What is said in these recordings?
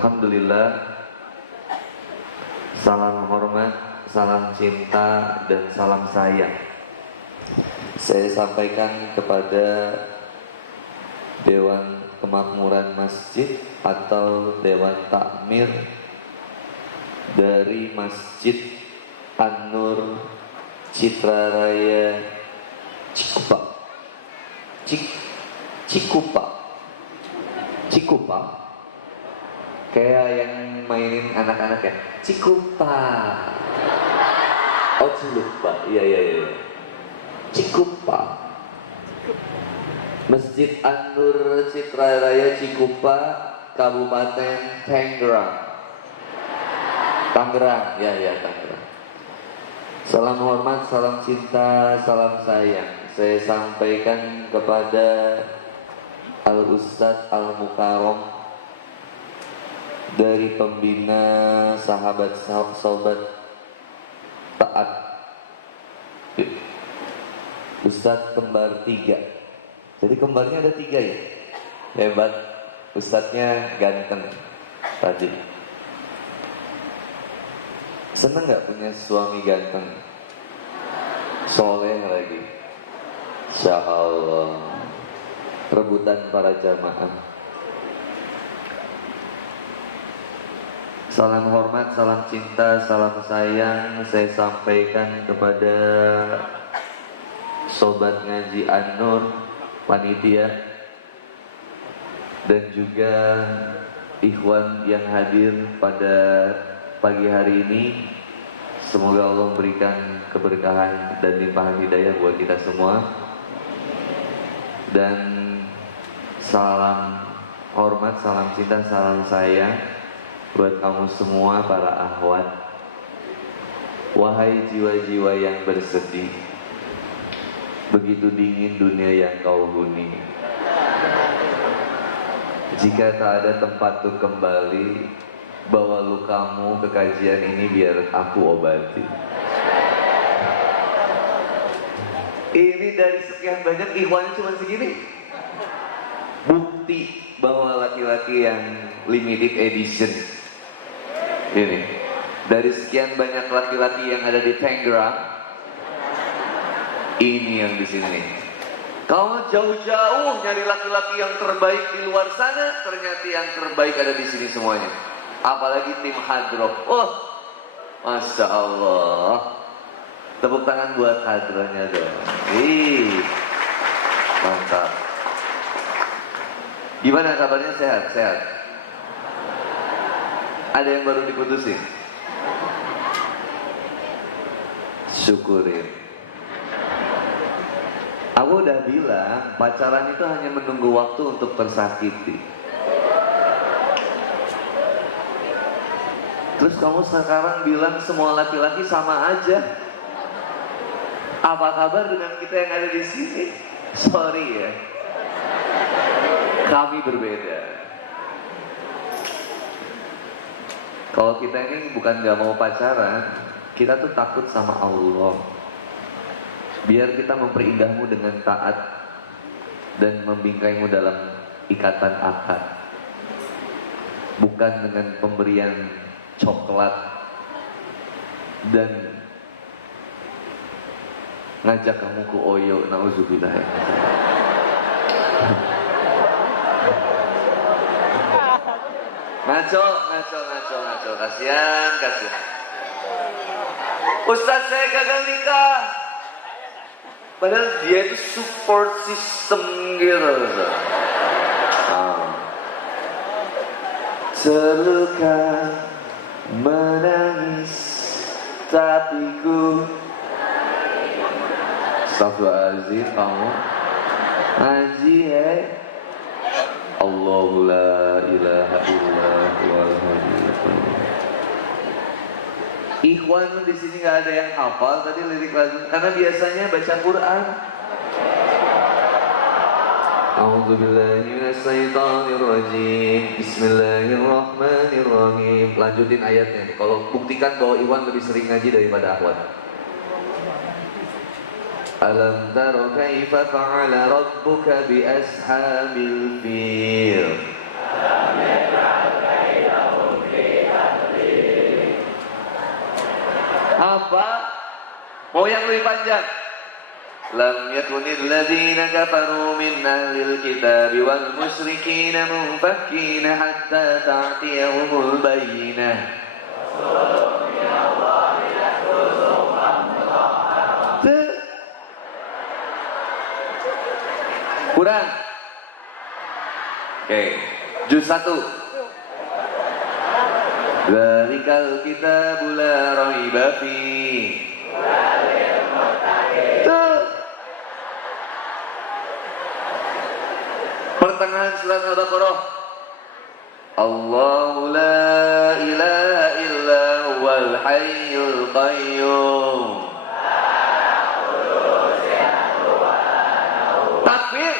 Alhamdulillah, salam hormat, salam cinta, dan salam sayang saya sampaikan kepada Dewan Kemakmuran Masjid atau Dewan Takmir dari Masjid An-Nur Citra Raya Cikupa. Kayak yang mainin anak-anak ya, Cikupa. Oh lupa, iya. Cikupa. Masjid An-Nur Citra Raya Cikupa, Kabupaten Tangerang. Tangerang. Salam hormat, salam cinta, salam sayang saya sampaikan kepada Al-Ustadz Al-Mukarram dari pembina sahabat taat, Ustadz kembar 3. Jadi kembarnya ada 3 ya. Hebat. Ustadznya ganteng tadi. Seneng gak punya suami ganteng? Soleh lagi. Insya Allah. Rebutan para jamaah. Salam hormat, salam cinta, salam sayang saya sampaikan kepada Sobat Ngaji An-Nur, panitia, dan juga ikhwan yang hadir pada pagi hari ini. Semoga Allah memberikan keberkahan dan limpahan hidayah buat kita semua. Dan salam hormat, salam cinta, salam sayang buat kamu semua para akhwat. Wahai jiwa-jiwa yang bersedih, begitu dingin dunia yang kau huni. Jika tak ada tempat untuk kembali, bawa lukamu ke kajian ini biar aku obati. Ini dari sekian banyak ikhwannya cuma segini. Bukti bahwa laki-laki yang limited edition ini, dari sekian banyak laki-laki yang ada di Tangerang, ini yang di sini. Kalau jauh-jauh nyari laki-laki yang terbaik di luar sana, ternyata yang terbaik ada di sini semuanya. Apalagi tim Hadroh. Oh, Masya Allah. Tepuk tangan buat Hadrohnya dong. Mantap. Gimana kabarnya, sehat? Ada yang baru diputusin? Syukurin. Aku udah bilang, pacaran itu hanya menunggu waktu untuk tersakiti. Terus kamu sekarang bilang semua laki-laki sama aja. Apa kabar dengan kita yang ada di sini? Sorry ya, kami berbeda. Kalau kita ini bukan gak mau pacaran, kita tuh takut sama Allah. Biar kita memperindahmu dengan taat dan membingkaimu dalam ikatan akad, bukan dengan pemberian coklat dan ngajak kamu ke Oyo. Nauzubillah. Ngaco. Kasihan. Ustaz, saya gagal nikah. Padahal dia itu support system gitu. Terluka menangis, tapi ku Astagfirullahaladzim, kamu ngaji ya. Allahu la ilaha illallah. Ikhwan di sini nggak ada yang hafal tadi lirik lagu, karena biasanya baca Quran. A'udzubillahi minasyaitonirrajim. Bismillahirrahmanirrahim. Lanjutin ayatnya nih. Kalau buktikan bahwa Iwan lebih sering ngaji daripada Ahwat. Alam tara kaifa fa'ala rabbuka bi ashabil fil. Alam tara kaifa Apa? Mau yang lebih panjang? Lam yakunil ladzina kafaru min ahlil kitab wal musyrikin munfakin hatta ta'tiyahumul bayyinah. Kurang. Oke, juz 1. Dzalikal kitabu la raiba fihi. Pertengahan surat Al-Baqarah. Allahu la ilaha illa huwal hayyul qayyum. Takbir.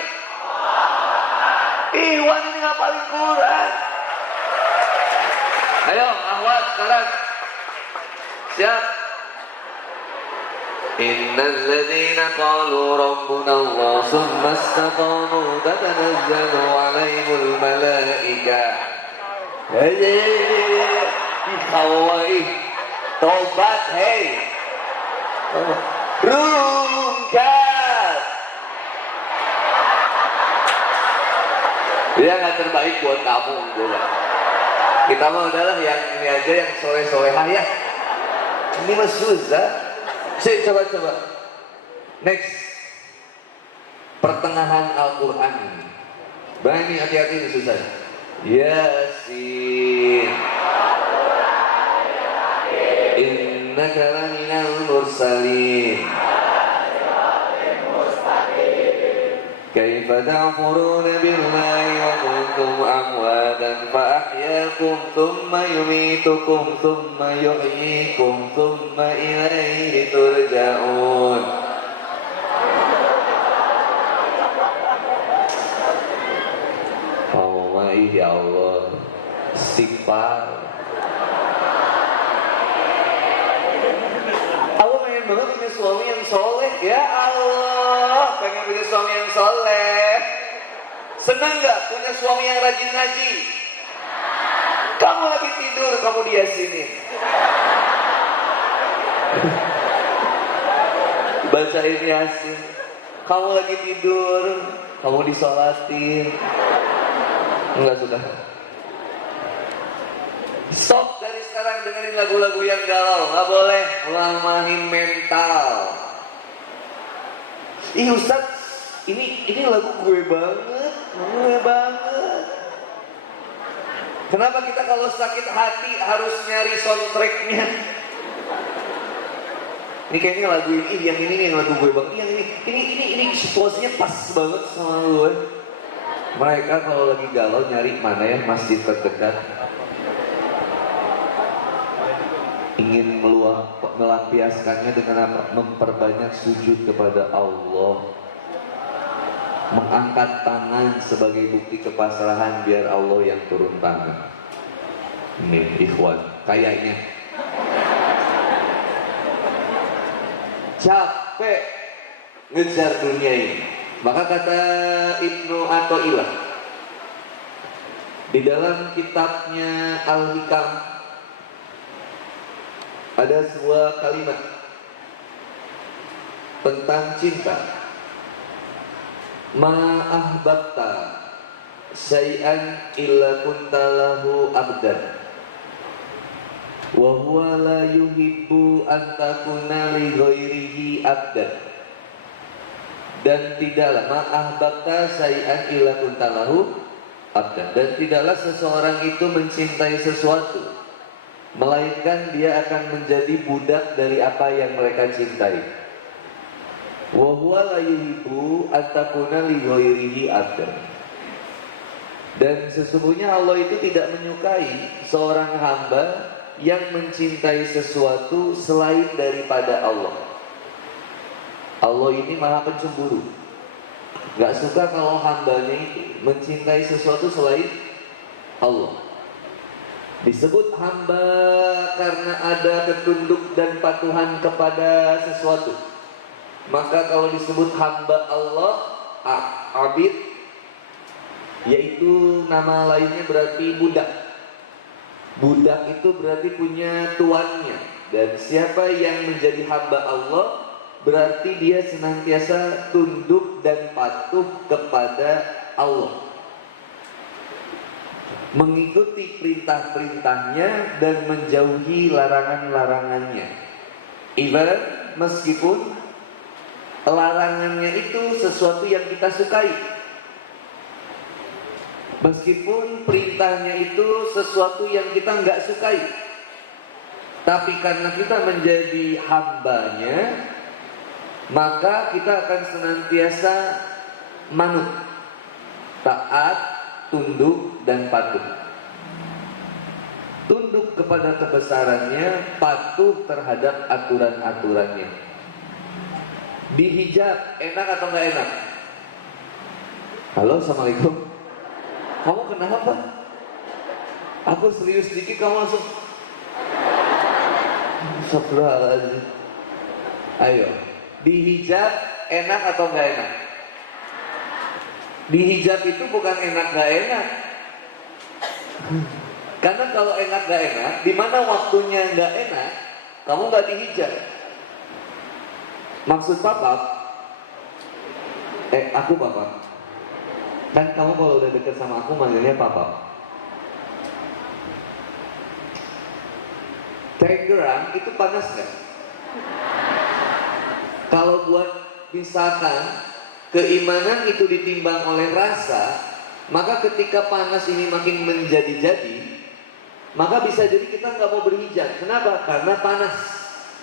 Iwan ini ngapalin Quran. Ayo, ahwat sekarang. Siap. Innal ladzina qalu rabbuna Allah tsumma istaqamu tatanazzalu 'alaihimul malaikah. Hei, tobat hei. Rungkat. Dia nggak terbaik buat kamu juga. Kita mah adalah yang ini aja yang soleh-solehah ya. Ini mah susah. Saya coba. Next. Pertengahan Al-Quran ini. Bani hati-hati ini susah. Yasin. Innaka laminal mursalin. Kaifa ta'furuna billahi wa kuntum amwatan fa ahyakum thumma yumitukum thumma yuhyikum thumma ilaihi turja'un. Oh ya Allah, istighfar. Aku pengen banget punya suami yang soleh. Ya Allah, pengen punya suami yang soleh. Senang gak punya suami yang rajin ngaji? Kamu lagi tidur, kamu dia sini. Bacain Yasin. Kamu lagi tidur, kamu disolatin. Enggak sudah. Stop dari sekarang dengerin lagu-lagu yang galau. Gak boleh lamahin mental. Ih Ustaz, ini lagu gue banget. Kenapa kita kalau sakit hati harus nyari soundtracknya? Ini kayaknya lagu ini, yang ini lagu gue banget. Yang ini situasinya pas banget sama gue. Mereka kalau lagi galau nyari mana ya masjid terdekat. Ingin melampiaskannya dengan apa? Memperbanyak sujud kepada Allah. Mengangkat tangan sebagai bukti kepasrahan biar Allah yang turun tangan. Ini ikhwan, kayaknya capek ngejar dunia ini. Maka kata Ibnu Athaillah di dalam kitabnya Al-Hikam ada sebuah kalimat tentang cinta. Ma'ahbabta syai'an illa kuntalahu abdan wa huwa la yuhibbu an takuna li ghairihi abdan. Dan tidaklah ma'ahbabta syai'an illa kuntalahu abdan, dan tidaklah seseorang itu mencintai sesuatu melainkan dia akan menjadi budak dari apa yang mereka cintai. Wa huwa la yuhibbu an takuna li ghairihi abdan. Dan sesungguhnya Allah itu tidak menyukai seorang hamba yang mencintai sesuatu selain daripada Allah. Allah ini maha pencemburu. Gak suka kalau hambanya itu mencintai sesuatu selain Allah. Disebut hamba karena ada ketunduk dan patuhan kepada sesuatu. Maka kalau disebut hamba Allah, abid, yaitu nama lainnya berarti budak. Budak itu berarti punya tuannya. Dan siapa yang menjadi hamba Allah, berarti dia senantiasa tunduk dan patuh kepada Allah, mengikuti perintah-perintahnya dan menjauhi larangan-larangannya. Even meskipun larangannya itu sesuatu yang kita sukai, meskipun perintahnya itu sesuatu yang kita nggak sukai, tapi karena kita menjadi hambanya, maka kita akan senantiasa manut, taat, tunduk dan patuh. Tunduk kepada kebesarannya, patuh terhadap aturan-aturannya. Dihijab enak atau nggak enak? Halo, assalamualaikum. Kamu kenapa? Aku serius dikit kamu langsung. Astagfirullahaladzim. Ayo, dihijab enak atau nggak enak? Dihijab itu bukan enak nggak enak. Karena kalau enak nggak enak, di mana waktunya nggak enak, kamu nggak dihijab. Maksud papa, aku papa. Kan kamu kalau udah deket sama aku manggilnya papa. Tangerang itu panas nggak? Kalau buat misalkan keimanan itu ditimbang oleh rasa, maka ketika panas ini makin menjadi-jadi, maka bisa jadi kita nggak mau berhijab. Kenapa? Karena panas.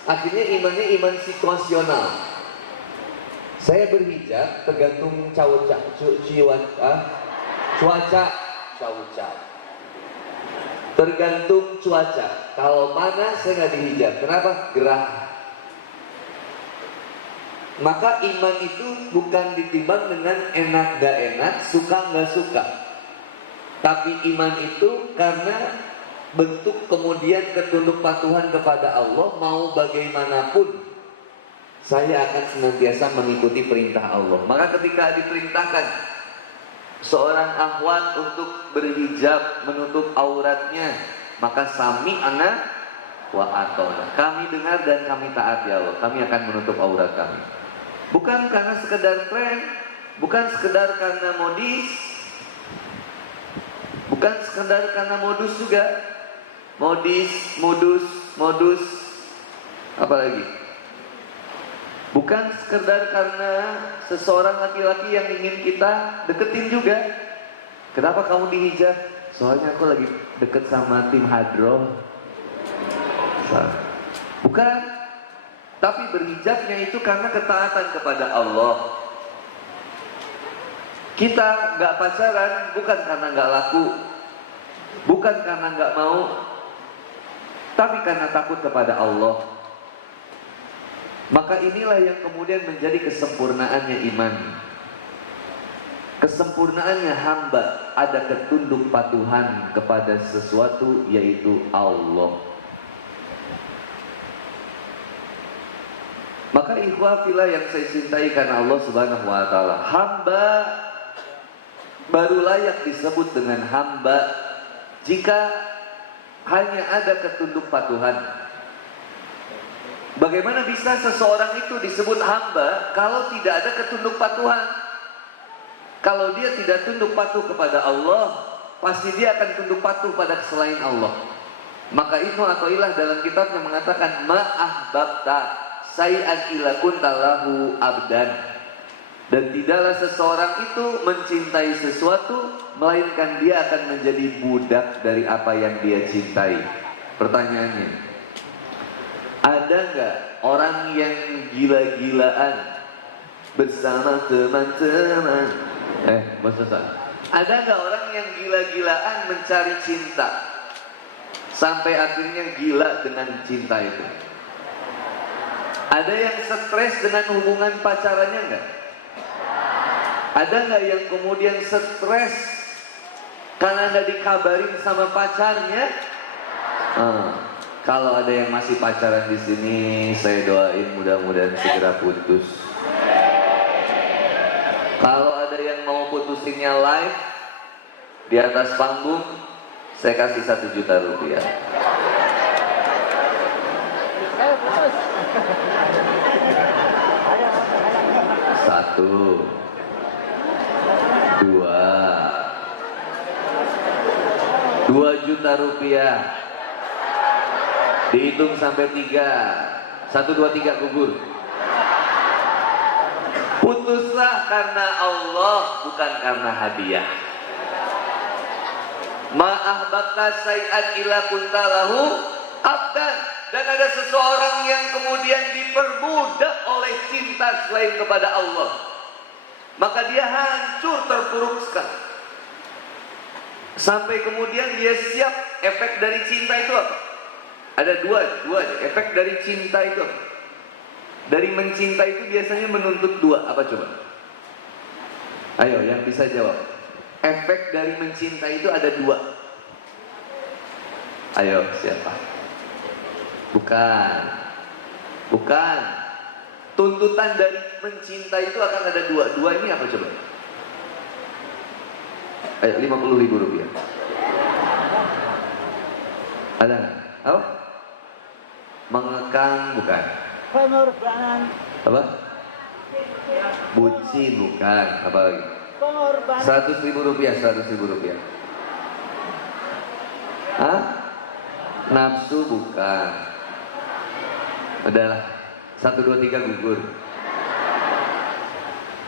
Akhirnya imannya iman situasional. Saya berhijab tergantung cuaca. Tergantung cuaca. Kalau panas saya nggak dihijab. Kenapa? Gerah. Maka iman itu bukan ditimbang dengan enak gak enak, suka gak suka. Tapi iman itu karena bentuk kemudian ketunduk patuhan kepada Allah. Mau bagaimanapun saya akan senantiasa mengikuti perintah Allah. Maka ketika diperintahkan seorang akhwat untuk berhijab, menutup auratnya, maka sami ana wa atona. Kami dengar dan kami taat ya Allah. Kami akan menutup aurat kami. Bukan karena sekedar tren, bukan sekedar karena modis, bukan sekedar karena modus juga. Modus, apalagi? Bukan sekedar karena seseorang laki-laki yang ingin kita deketin juga. Kenapa kamu dihijab? Soalnya aku lagi deket sama tim hadroh. Bukan. Tapi berhijabnya itu karena ketaatan kepada Allah. Kita gak pacaran bukan karena gak laku, bukan karena gak mau, tapi karena takut kepada Allah. Maka inilah yang kemudian menjadi kesempurnaannya iman. Kesempurnaannya hamba ada ketunduk patuhan kepada sesuatu, yaitu Allah. Maka ikhwah fillah yang saya cintai karena Allah Subhanahu wa taala, hamba baru layak disebut dengan hamba jika hanya ada ketunduk patuhan. Bagaimana bisa seseorang itu disebut hamba kalau tidak ada ketunduk patuhan? Kalau dia tidak tunduk patuh kepada Allah, pasti dia akan tunduk patuh pada selain Allah. Maka Ibnu Athaillah dalam kitabnya mengatakan ma'ahbabta say'an ila kuntalahu abdan. Dan tidaklah seseorang itu mencintai sesuatu melainkan dia akan menjadi budak dari apa yang dia cintai. Pertanyaannya, ada nggak orang yang gila-gilaan bersama teman-teman? Ada nggak orang yang gila-gilaan mencari cinta sampai akhirnya gila dengan cinta itu? Ada yang stres dengan hubungan pacarannya enggak? Ada nggak yang kemudian stres karena nggak dikabarin sama pacarnya? Kalau ada yang masih pacaran di sini, saya doain mudah-mudahan segera putus. Kalau ada yang mau putusinnya live di atas panggung, saya kasih 1 juta rupiah. Satu, dua, 2 juta rupiah. Dihitung sampai 3. 1, 2, 3 gugur. Putuslah karena Allah, bukan karena hadiah. Ma'ahbabta say'an ila kuntalahu abdan. Dan ada seseorang yang kemudian diperbudak oleh cinta selain kepada Allah, maka dia hancur terpuruk sekali. Sampai kemudian dia siap. Efek dari cinta itu apa? Ada dua efek dari cinta itu. Dari mencinta itu biasanya menuntut 2. Apa coba? Ayo yang bisa jawab. Efek dari mencinta itu ada 2. Ayo siapa? Bukan. Tuntutan dari mencinta itu akan ada 2. 2 ini apa coba? Ayo 50.000 rupiah. Ada nggak? Apa? Mengekang bukan? Pengorbanan. Apa? Bucin bukan? Apa lagi? Pengorbanan. 100.000 rupiah. 100.000 rupiah. Hah? Nafsu bukan? Udahlah. 1, 2, 3 gugur.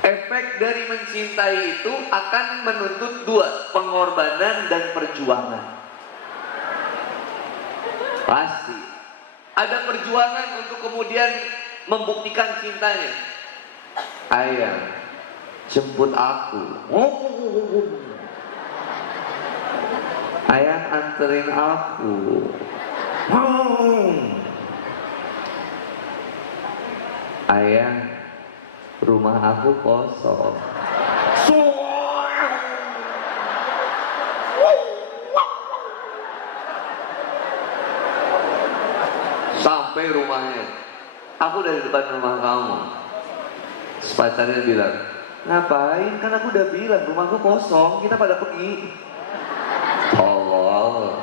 Efek dari mencintai itu akan menuntut 2. Pengorbanan dan perjuangan. Pasti. Ada perjuangan untuk kemudian membuktikan cintanya. Ayah, jemput aku. Ayah anterin aku. Ayah, rumah aku kosong. Sampai rumahnya, aku dari depan rumah kamu. Terus pacarnya bilang, ngapain? Kan aku udah bilang rumahku kosong, kita pada pergi. Allah.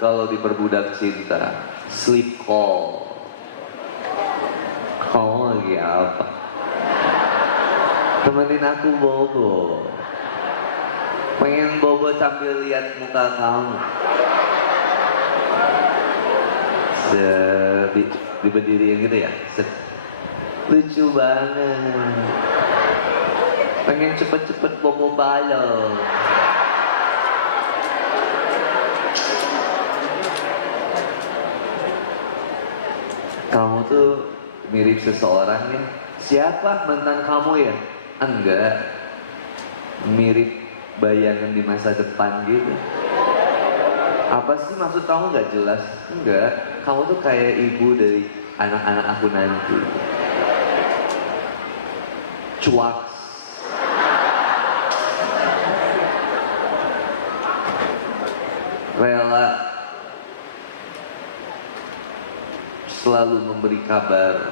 Kalau diperbudak cinta, sleep call. Kamu lagi apa? Temenin aku bobo. Pengen bobo sambil lihat muka kamu. Diberdiriin gitu ya. Lucu banget. Pengen cepet-cepet bobo balong. Kamu tuh mirip seseorang ya. Siapa mantan kamu ya? Enggak. Mirip bayangan di masa depan gitu. Apa sih maksud kamu gak jelas? Enggak. Kamu tuh kayak ibu dari anak-anak aku nanti. Cuak. Rela selalu memberi kabar.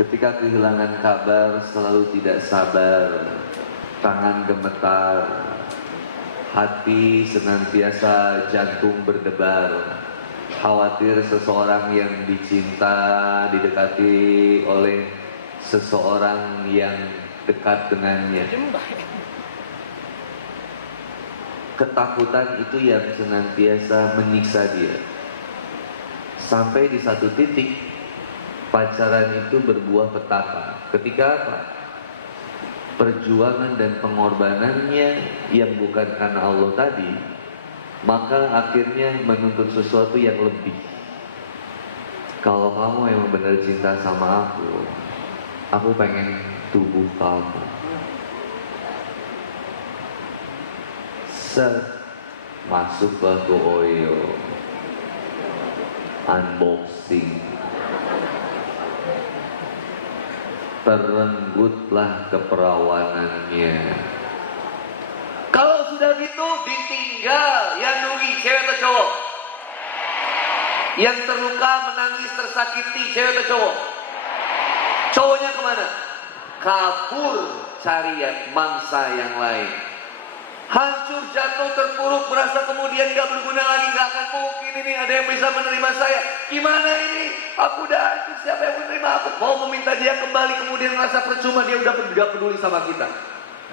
Ketika kehilangan kabar selalu tidak sabar. Tangan gemetar, hati senantiasa jantung berdebar. Khawatir seseorang yang dicinta didekati oleh seseorang yang dekat dengannya. Ketakutan itu yang senantiasa menyiksa dia. Sampai di satu titik pacaran itu berbuah petaka. Ketika apa? Perjuangan dan pengorbanannya yang bukan karena Allah tadi, maka akhirnya menuntut sesuatu yang lebih. Kalau kamu yang benar cinta sama aku pengen tubuh kamu. Masuklah ke Oyo, unboxing. Terenggutlah keperawanannya. Kalau sudah gitu ditinggal, yang rugi cewek atau cowok? Yang terluka, menangis, tersakiti cewek atau cowok? Cowoknya kemana? Kabur cari mangsa yang lain. hancur, jatuh, terpuruk, merasa kemudian gak berguna lagi, gak akan mungkin ini ada yang bisa menerima saya. Gimana ini? Aku udah hancur, siapa yang menerima aku? Mau meminta dia kembali, kemudian merasa percuma, dia udah gak peduli sama kita.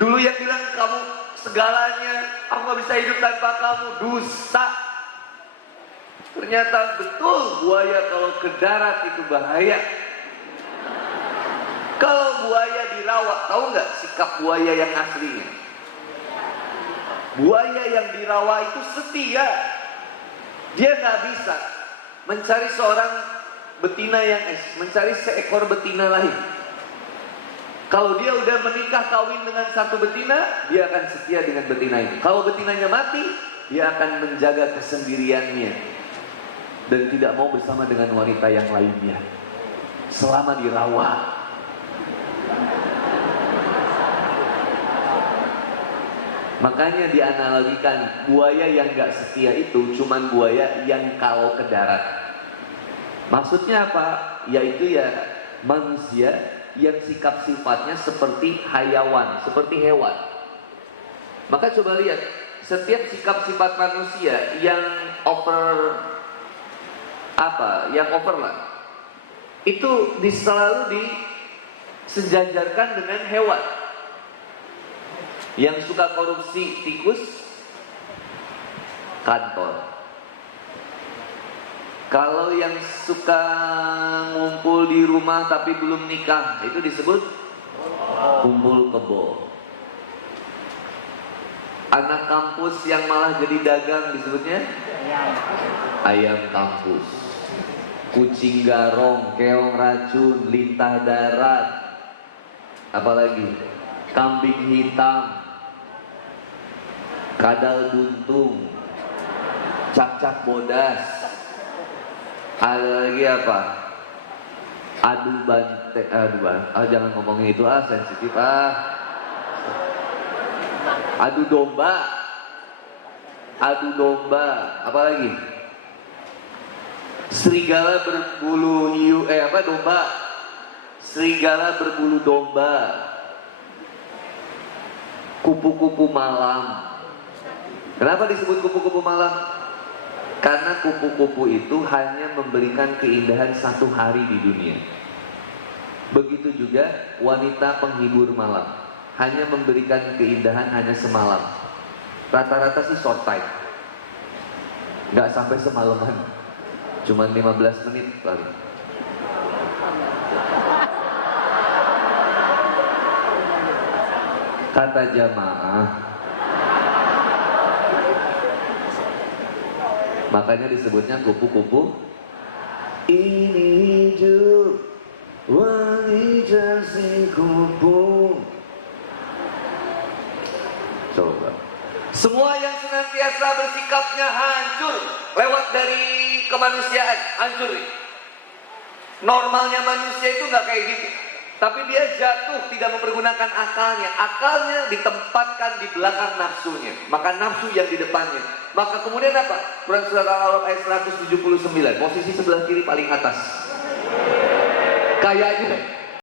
Dulu yang bilang kamu segalanya, aku gak bisa hidup tanpa kamu, dusta. Ternyata betul buaya kalau ke darat itu bahaya. Kalau buaya dirawat, tahu nggak sikap buaya yang aslinya? Buaya yang dirawat itu setia. Dia nggak bisa mencari seorang betina mencari seekor betina lain. Kalau dia udah menikah kawin dengan satu betina, dia akan setia dengan betina itu. Kalau betinanya mati, dia akan menjaga kesendiriannya dan tidak mau bersama dengan wanita yang lainnya selama dirawat. Makanya dianalogikan buaya yang gak setia itu cuman buaya yang kalau ke darat. Maksudnya apa? Yaitu ya manusia yang sikap sifatnya seperti hayawan, seperti hewan. Maka coba lihat, setiap sikap sifat manusia yang over lah, itu selalu disejajarkan dengan hewan. Yang suka korupsi tikus, kantor. Kalau yang suka ngumpul di rumah tapi belum nikah, itu disebut kumpul kebo. Anak kampus yang malah jadi dagang disebutnya ayam kampus. Kucing garong, keong racun, lintah darat, apalagi kambing hitam, kadal buntung, cak-cak bodas. Ada lagi apa? Adu banteng, jangan ngomongin itu sensitif Adu domba, apa lagi? Serigala berbulu domba. Serigala berbulu domba. Kupu-kupu malam. Kenapa disebut kupu-kupu malam? Karena kupu-kupu itu hanya memberikan keindahan satu hari di dunia. Begitu juga wanita penghibur malam, hanya memberikan keindahan hanya semalam. Rata-rata sih short time, nggak sampai semalaman, cuma 15 menit paling. Kata jamaah, makanya disebutnya kupu-kupu. Ini hidup wanita si kupu. Coba. Semua yang senantiasa bersikapnya hancur lewat dari kemanusiaan, hancur nih. Normalnya manusia itu nggak kayak gitu. Tapi dia jatuh tidak mempergunakan akalnya. Akalnya ditempatkan di belakang nafsunya. Maka nafsu yang di depannya. Maka kemudian apa? Quran surat Al-Alaq ayat 179. Posisi sebelah kiri paling atas. Kayaknya